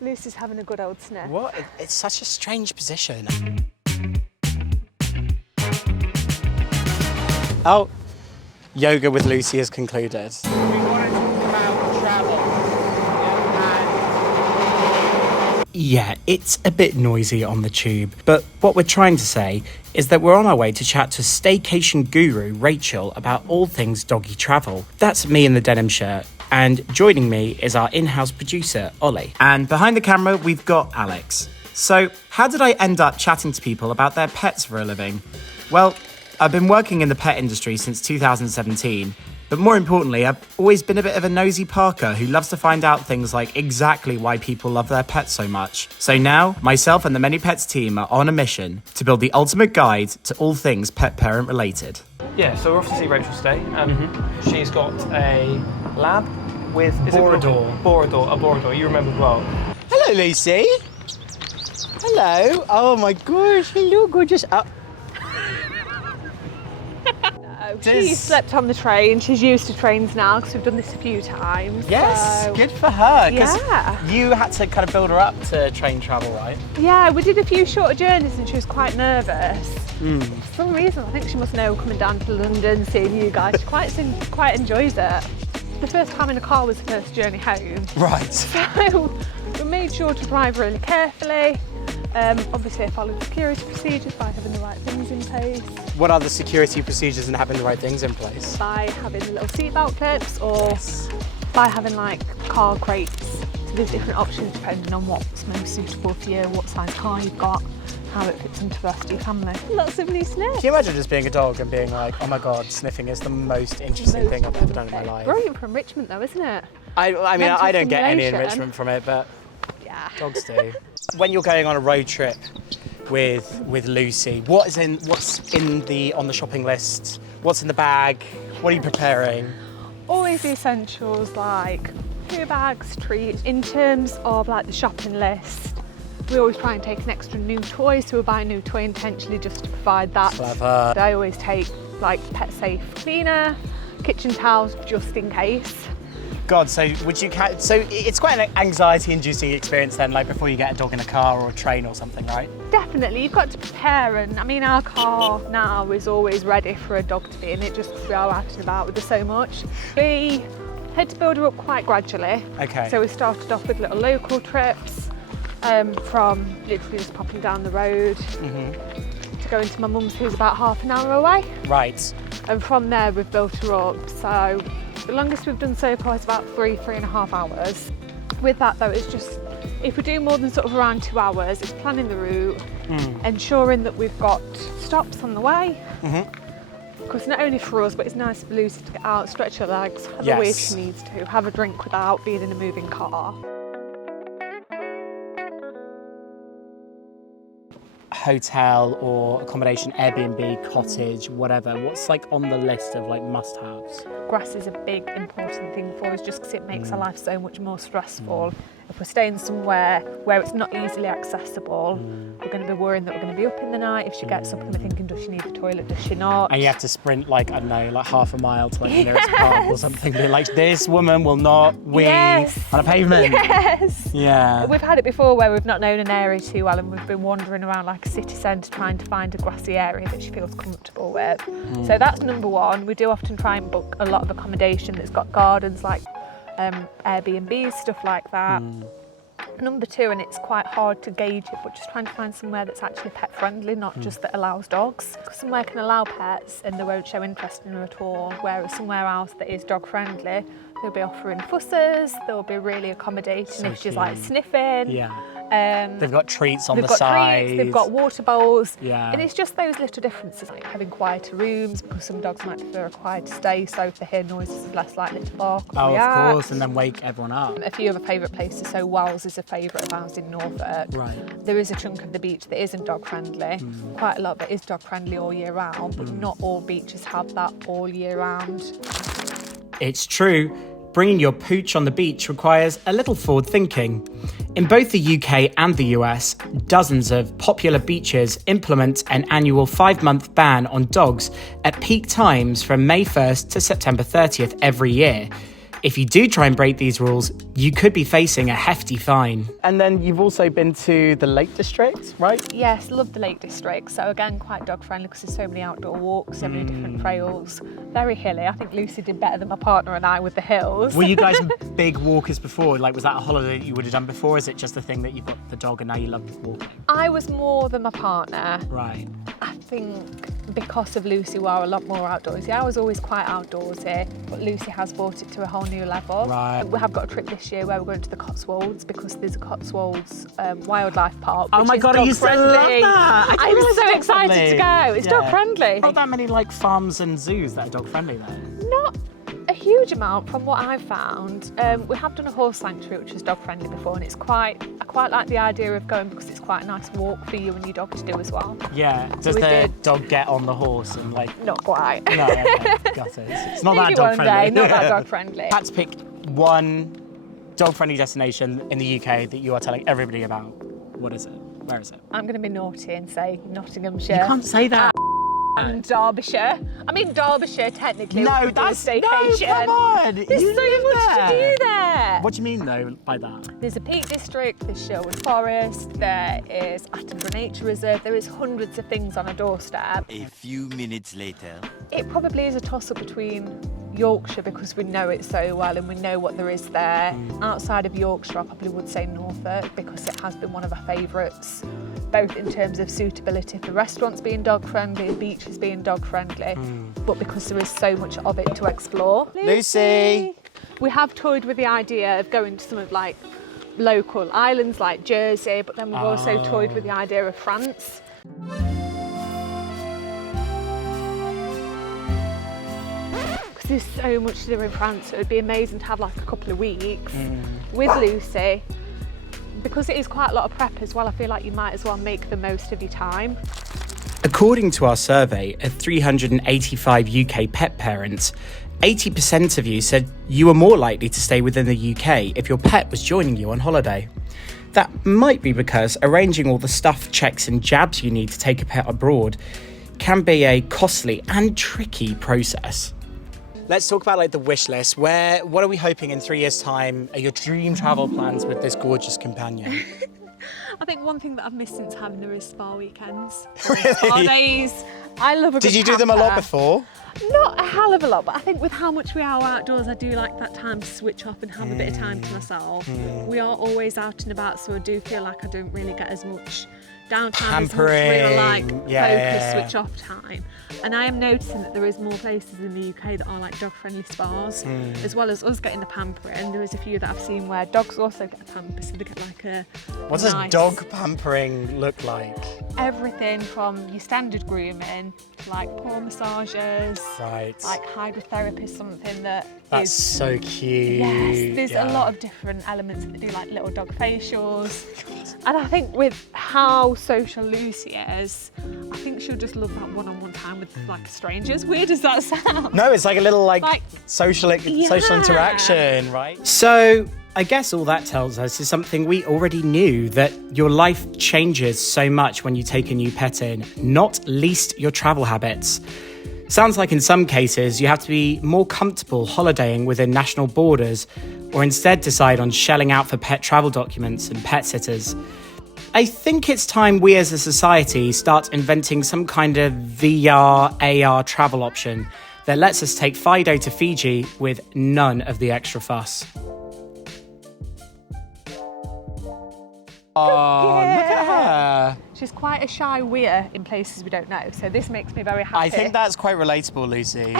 Lucy's having a good old sniff. What? It's such a strange position. Oh, yoga with Lucy is concluded. We want to talk about travel. Yeah, it's a bit noisy on the tube, but what we're trying to say is that we're on our way to chat to staycation guru Rachael about all things doggy travel. That's me in the denim shirt, and joining me is our in-house producer, Ollie. And behind the camera, we've got Alex. So, how did I end up chatting to people about their pets for a living? Well, I've been working in the pet industry since 2017, but more importantly, I've always been a bit of a nosy Parker who loves to find out things like exactly why people love their pets so much. So now, myself and the Many Pets team are on a mission to build the ultimate guide to all things pet parent related. Yeah, so we're off to see Rachael stay. She's got a lab with Borador. A Borador, you remember well. Hello, Lucy. Hello. Oh my gosh, hello, gorgeous. She slept on the train. She's used to trains now because we've done this a few times. Yes, so. Good for her. Yeah. You had to kind of build her up to train travel, right? Yeah, we did a few shorter journeys and she was quite nervous. For some reason, I think she must know coming down to London, seeing you guys. She quite enjoys it. The first time in a car was the first journey home. Right. So we made sure to drive really carefully. Obviously I followed security procedures by having the right things in place. What are the security procedures and having the right things in place? By having little seatbelt clips or by having like car crates. So there's different options depending on what's most suitable for you, what size car you've got, how it fits into the rest of your family. Lots of new sniffs. Can you imagine just being a dog and being like, oh my God, sniffing is the most interesting thing I've ever done in my life? Brilliant for enrichment though, isn't it? I mean, I don't get any stimulation. enrichment from it, but Yeah. dogs do. When you're going on a road trip with Lucy, what's on the shopping list? What's in the bag? What are you preparing? Always the essentials like poo bags, treats. In terms of like the shopping list, we always try and take an extra new toy, so we buy a new toy intentionally just to provide that. Clever. I always take like pet safe cleaner, kitchen towels just in case. God, so it's quite an anxiety-inducing experience then, like before you get a dog in a car or a train or something, right? Definitely, you've got to prepare, and I mean our car now is always ready for a dog to be in it just because we are out and about with her so much. We had to build her up quite gradually. Okay. So we started off with little local trips from literally just popping down the road to going to my mum's who's about half an hour away. Right. And from there we've built her up. So the longest we've done so far is about 3.5 hours. With that though, it's just, if we do more than sort of around 2 hours, it's planning the route, ensuring that we've got stops on the way. Because not only for us, but it's nice for Lucy to get out, stretch her legs, have a wee if she needs to, have a drink without being in a moving car. Hotel or accommodation, Airbnb, cottage, whatever. What's like on the list of like must-haves? Grass is a big important thing for us just because it makes our life so much more stressful. If we're staying somewhere where it's not easily accessible, we're going to be worrying that we're going to be up in the night. If she gets up and we're thinking, does she need the toilet, does she not? And you have to sprint like, I don't know, like half a mile to like the nearest park or something. Be like, this woman will not wee on a pavement. Yes. Yeah. We've had it before where we've not known an area too well and we've been wandering around like a city centre trying to find a grassy area that she feels comfortable with. So that's number one. We do often try and book a lot of accommodation that's got gardens like Airbnbs, stuff like that. Number two, and it's quite hard to gauge it, but just trying to find somewhere that's actually pet friendly, not just that allows dogs. Because somewhere can allow pets and they won't show interest in them at all, whereas somewhere else that is dog friendly, they'll be offering fusses, they'll be really accommodating if she's like sniffing. Yeah. They've got treats on the side. They've got water bowls. Yeah. And it's just those little differences, like having quieter rooms, because some dogs might prefer a quieter stay, so if they hear noises, they're less likely to bark or react. Of course, and then wake everyone up. A few other favourite places, so Wells is a favourite of ours in Norfolk. Right. There is a chunk of the beach that isn't dog friendly. Quite a lot of it is dog friendly all year round, but not all beaches have that all year round. It's true. Bringing your pooch on the beach requires a little forward thinking. In both the UK and the US, dozens of popular beaches implement an annual 5-month ban on dogs at peak times from May 1st to September 30th every year. If you do try and break these rules, you could be facing a hefty fine. And then you've also been to the Lake District, right? Yes, love the Lake District. So again, quite dog friendly because there's so many outdoor walks, so many different trails. Very hilly. I think Lucy did better than my partner and I with the hills. Were you guys big walkers before? Like, was that a holiday that you would have done before? Is it just a thing that you've got the dog and now you love walking? I was more than my partner. Right. I think because of Lucy, we are a lot more outdoorsy. I was always quite outdoorsy, but Lucy has brought it to a whole new level. Right. We have got a trip this year where we're going to the Cotswolds because there's a Cotswolds wildlife park. Oh my God, I used to love that. I'm so excited to go. It's dog friendly. Not that many like farms and zoos that are dog friendly though. Not a huge amount from what I've found. We have done a horse sanctuary which is dog friendly before, and I quite like the idea of going because it's quite a nice walk for you and your dog to do as well. Yeah. Does the dog get on the horse and like? Not quite. No, okay. Got it. It's not that Maybe dog one day, friendly. not that dog friendly. Had to pick one dog friendly destination in the UK that you are telling everybody about. What is it? Where is it? I'm going to be naughty and say Nottinghamshire. You can't say that. And Derbyshire. I mean Derbyshire technically. No, that's no, come on. There's so much to do there. What do you mean though by that? There's a Peak District, there's Sherwood Forest, there is Attenborough Nature Reserve, there is hundreds of things on a doorstep. A few minutes later. It probably is a toss-up between Yorkshire because we know it so well and we know what there is there. Outside of Yorkshire, I probably would say Norfolk because it has been one of our favourites, both in terms of suitability for restaurants being dog friendly, beaches being dog friendly, but because there is so much of it to explore. Lucy! We have toyed with the idea of going to some of like local islands like Jersey, but then we've also toyed with the idea of France. There's so much to do in France, so it would be amazing to have like a couple of weeks with Lucy. Because it is quite a lot of prep as well, I feel like you might as well make the most of your time. According to our survey of 385 UK pet parents, 80% of you said you were more likely to stay within the UK if your pet was joining you on holiday. That might be because arranging all the stuff, checks and jabs you need to take a pet abroad can be a costly and tricky process. Let's talk about like the wish list. What are we hoping in 3 years' time are your dream travel plans with this gorgeous companion? I think one thing that I've missed since having her is spa weekends. Really? Spa days. I love a good Did you do them a lot pamper. before? Not a hell of a lot, but I think with how much we are outdoors, I do like that time to switch off and have a bit of time to myself. We are always out and about, so I do feel like I don't really get as much downtime, as much real like focus, switch off time. And I am noticing that there is more places in the UK that are like dog friendly spas, as well as us getting the pampering. There is a few that I've seen where dogs also get a pamper, so they get like a What does dog pampering look like? Everything from your standard grooming, like paw massages, Right. like hydrotherapy is something That's so cute. Yes, there's a lot of different elements that do, like little dog facials. And I think with how social Lucy is, I think she'll just love that one-on-one time with like strangers. Weird as that sounds. No, it's like a little like social interaction, right? So I guess all that tells us is something we already knew, that your life changes so much when you take a new pet in, not least your travel habits. Sounds like in some cases you have to be more comfortable holidaying within national borders, or instead decide on shelling out for pet travel documents and pet sitters. I think it's time we as a society start inventing some kind of VR, AR travel option that lets us take Fido to Fiji with none of the extra fuss. Oh, look at her. She's quite a shy weir in places we don't know, so this makes me very happy. I think that's quite relatable, Lucy.